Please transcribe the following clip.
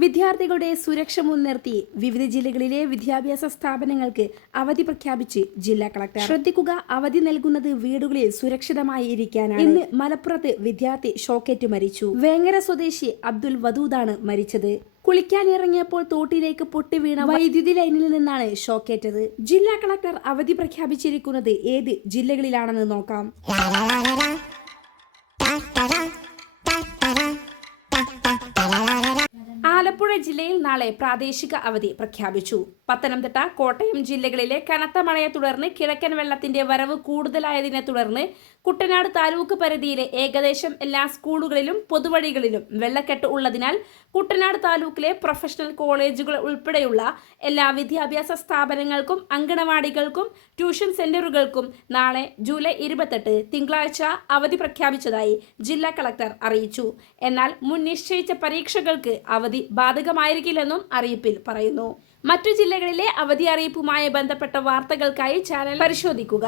വിദ്യാർത്ഥികളുടെ സുരക്ഷ മുൻനിർത്തി വിവിധ ജില്ലകളിലെ വിദ്യാഭ്യാസ സ്ഥാപനങ്ങൾക്ക് അവധി പ്രഖ്യാപിച്ച് ജില്ലാ കളക്ടർ. ശ്രദ്ധിക്കുക അവധി നൽകുന്നത് വീടുകളിൽ സുരക്ഷിതമായി ഇരിക്കാനാണ്. ഇന്ന് മലപ്പുറത്ത് വിദ്യാർത്ഥി ഷോക്കേറ്റ് മരിച്ചു. വേങ്ങര സ്വദേശി അബ്ദുൽ വദൂദാണ് മരിച്ചത്. കുളിക്കാനിറങ്ങിയപ്പോൾ തോട്ടിലേക്ക് പൊട്ടി വീണ വൈദ്യുതി ലൈനിൽ നിന്നാണ് ഷോക്കേറ്റത്. ജില്ലാ കളക്ടർ അവധി പ്രഖ്യാപിച്ചിരിക്കുന്നത് ഏത് ജില്ലകളിലാണെന്ന് നോക്കാം. ആലപ്പുഴ ജില്ലയിൽ നാളെ പ്രാദേശിക അവധി പ്രഖ്യാപിച്ചു. പത്തനംതിട്ട കോട്ടയം ജില്ലകളിലെ കനത്ത മഴയെ തുടർന്ന് കിഴക്കൻ വെള്ളത്തിന്റെ വരവ് കൂടുതലായതിനെ തുടർന്ന് കുട്ടനാട് താലൂക്ക് പരിധിയിലെ ഏകദേശം എല്ലാ സ്കൂളുകളിലും പൊതുവഴികളിലും വെള്ളക്കെട്ട് ഉള്ളതിനാൽ കുട്ടനാട് താലൂക്കിലെ പ്രൊഫഷണൽ കോളേജുകൾ ഉൾപ്പെടെയുള്ള എല്ലാ വിദ്യാഭ്യാസ സ്ഥാപനങ്ങൾക്കും അങ്കണവാടികൾക്കും ട്യൂഷൻ സെന്ററുകൾക്കും നാളെ ജൂലൈ ഇരുപത്തെട്ട് തിങ്കളാഴ്ച അവധി പ്രഖ്യാപിച്ചതായി ജില്ലാ കളക്ടർ അറിയിച്ചു. എന്നാൽ മുൻ നിശ്ചയിച്ച പരീക്ഷകൾക്ക് അവധി ബാധകമായിരിക്കില്ലെന്നും അറിയിപ്പിൽ പറയുന്നു. മറ്റു ജില്ലകളിലെ അവധി അറിയിപ്പുമായി ബന്ധപ്പെട്ട വാർത്തകൾക്കായി ചാനൽ പരിശോധിക്കുക.